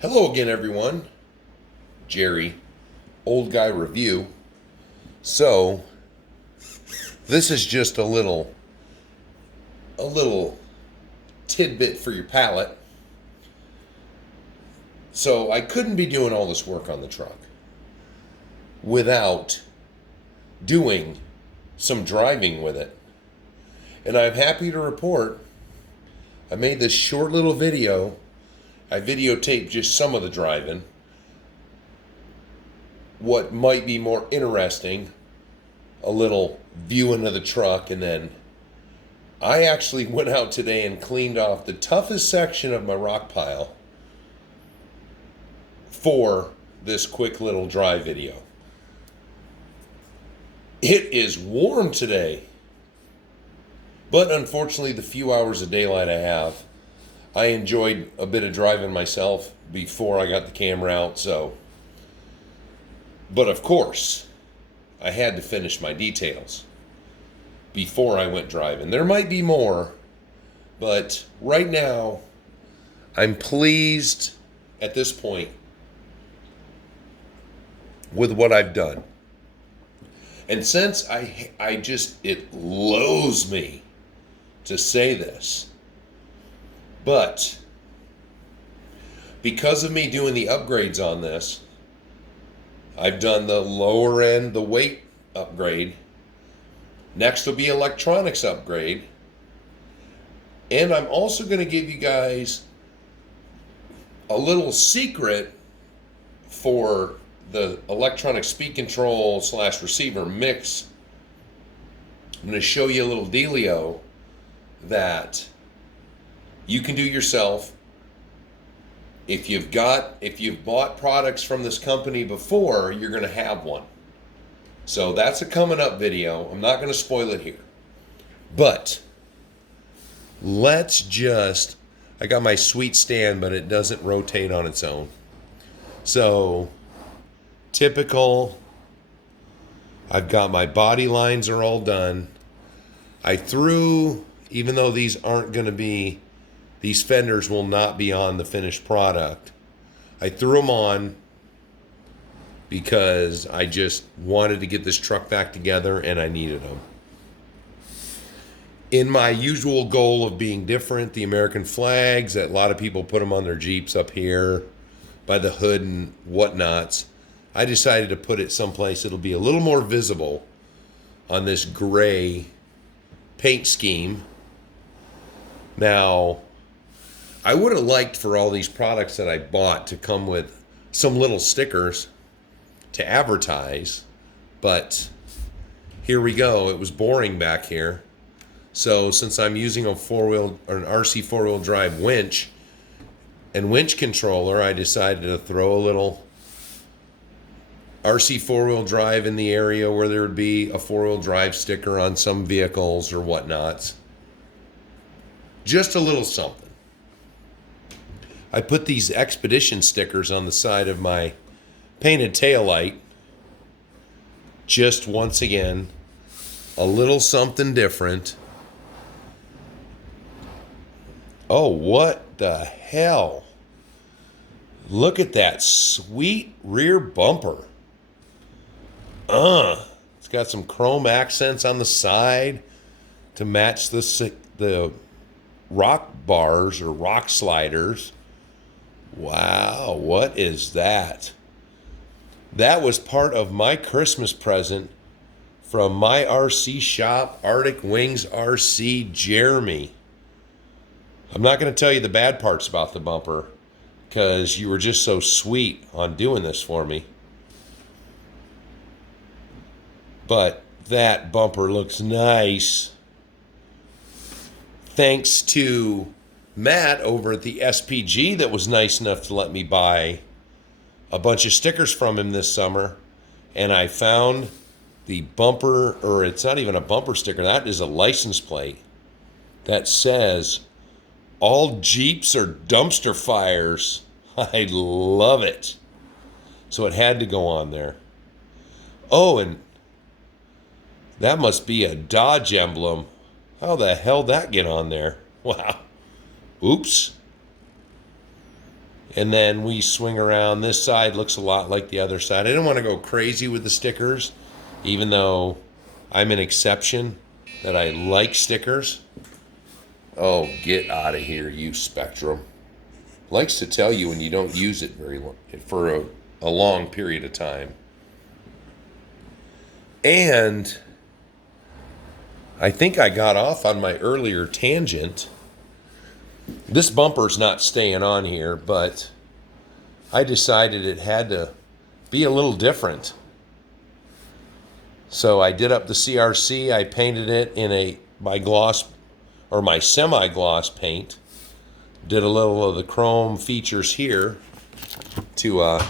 Hello again, everyone. Jerry, Old Guy Review. So, this is just a little tidbit for your palate. So, I couldn't be doing all this work on the truck without doing some driving with it. And I'm happy to report I made this short little video. I videotaped just some of the driving. What might be more interesting, a little viewing of the truck, and then I actually went out today and cleaned off the toughest section of my rock pile for this quick little drive video. It is warm today, but unfortunately the few hours of daylight I have, I enjoyed a bit of driving myself before I got the camera out, but of course, I had to finish my details before I went driving. There might be more, but right now, I'm pleased at this point with what I've done. And since it loathes me to say this, but because of me doing the upgrades on this, I've done the lower end, the weight upgrade. Next will be electronics upgrade. And I'm also going to give you guys a little secret for the electronic speed control / receiver mix. I'm going to show you a little dealio that you can do yourself. If you've bought products from this company before, you're going to have one. So that's a coming up video. I'm not going to spoil it here. But I got my sweet stand, but it doesn't rotate on its own. So typical, I've got my body lines are all done. Even though these fenders will not be on the finished product, I threw them on because I just wanted to get this truck back together and I needed them. In my usual goal of being different, the American flags, that a lot of people put them on their Jeeps up here by the hood and whatnots, I decided to put it someplace it'll be a little more visible on this gray paint scheme. Now, I would have liked for all these products that I bought to come with some little stickers to advertise, but here we go. It was boring back here. So since I'm using an RC four-wheel drive winch and winch controller, I decided to throw a little RC four-wheel drive in the area where there would be a four-wheel drive sticker on some vehicles or whatnots. Just a little something. I put these Expedition stickers on the side of my painted taillight. Just once again, a little something different. Oh, what the hell? Look at that sweet rear bumper. It's got some chrome accents on the side to match the rock bars or rock sliders. Wow, what is that? That was part of my Christmas present from my RC shop, Arctic Wings RC, Jeremy. I'm not going to tell you the bad parts about the bumper because you were just so sweet on doing this for me. But that bumper looks nice. Thanks to Matt over at the SPG that was nice enough to let me buy a bunch of stickers from him this summer. And I found the bumper, or it's not even a bumper sticker, that is a license plate that says, "All Jeeps are dumpster fires." I love it. So it had to go on there. Oh, and that must be a Dodge emblem. How the hell did that get on there? Wow. Oops. And then we swing around. This side looks a lot like the other side. I didn't want to go crazy with the stickers, even though I'm an exception that I like stickers. Oh, get out of here, you Spectrum. Likes to tell you when you don't use it very long, for a long period of time. And I think I got off on my earlier tangent. This bumper's not staying on here, but I decided it had to be a little different. So I did up the CRC. I painted it in my gloss or my semi-gloss paint. Did a little of the chrome features here to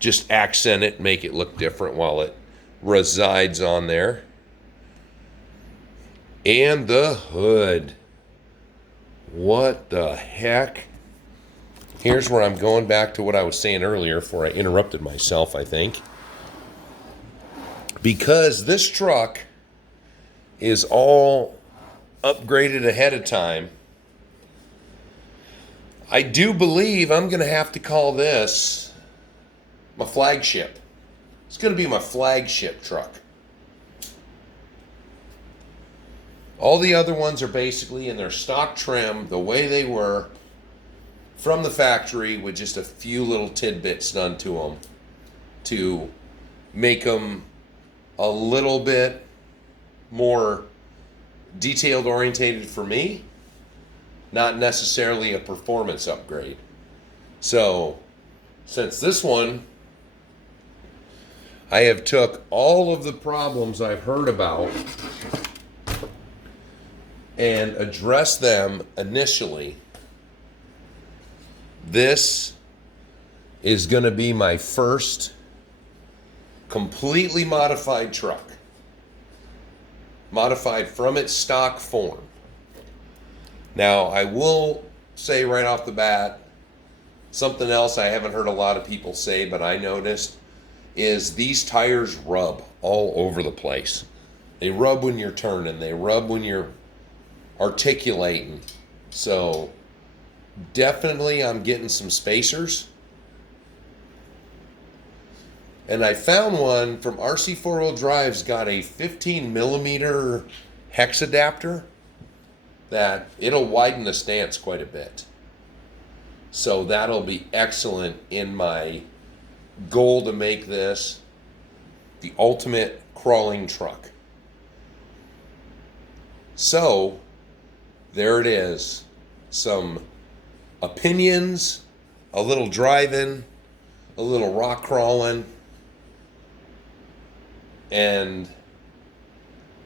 just accent it, make it look different while it resides on there. And the hood. What the heck? Here's where I'm going back to what I was saying earlier before I interrupted myself, I think. Because this truck is all upgraded ahead of time, I do believe I'm going to have to call this my flagship. It's going to be my flagship truck. All the other ones are basically in their stock trim, the way they were from the factory, with just a few little tidbits done to them to make them a little bit more detailed orientated for me, not necessarily a performance upgrade. So, since this one, I have took all of the problems I've heard about and addressed them initially. This is going to be my first completely modified truck. Modified from its stock form. Now, I will say right off the bat, something else I haven't heard a lot of people say, but I noticed, is these tires rub all over the place. They rub when you're turning. They rub when you're articulating. So, definitely I'm getting some spacers. And I found one from RC 4-wheel drive's got a 15 millimeter hex adapter that it'll widen the stance quite a bit. So that'll be excellent in my goal to make this the ultimate crawling truck. So there it is. Some opinions, a little driving, a little rock crawling, and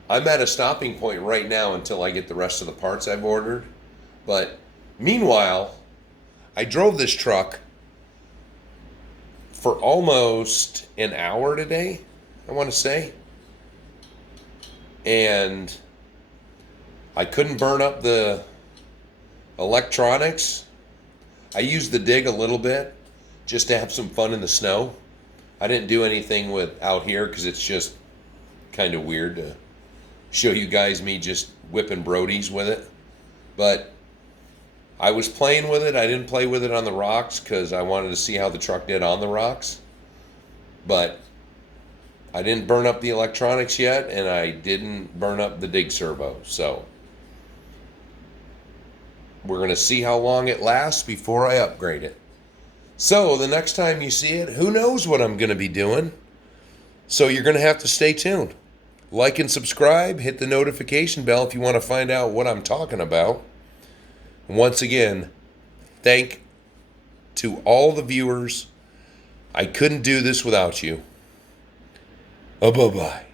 I'm at a stopping point right now until I get the rest of the parts I've ordered. But meanwhile, I drove this truck for almost an hour today, I want to say. And I couldn't burn up the electronics. I used the dig a little bit just to have some fun in the snow. I didn't do anything with out here because it's just kind of weird to show you guys me just whipping Brodies with it. But I was playing with it. I didn't play with it on the rocks because I wanted to see how the truck did on the rocks. But I didn't burn up the electronics yet, and I didn't burn up the dig servo. So we're going to see how long it lasts before I upgrade it. So the next time you see it, who knows what I'm going to be doing. So you're going to have to stay tuned. Like and subscribe. Hit the notification bell if you want to find out what I'm talking about. And once again, thank to all the viewers. I couldn't do this without you. Bye-bye.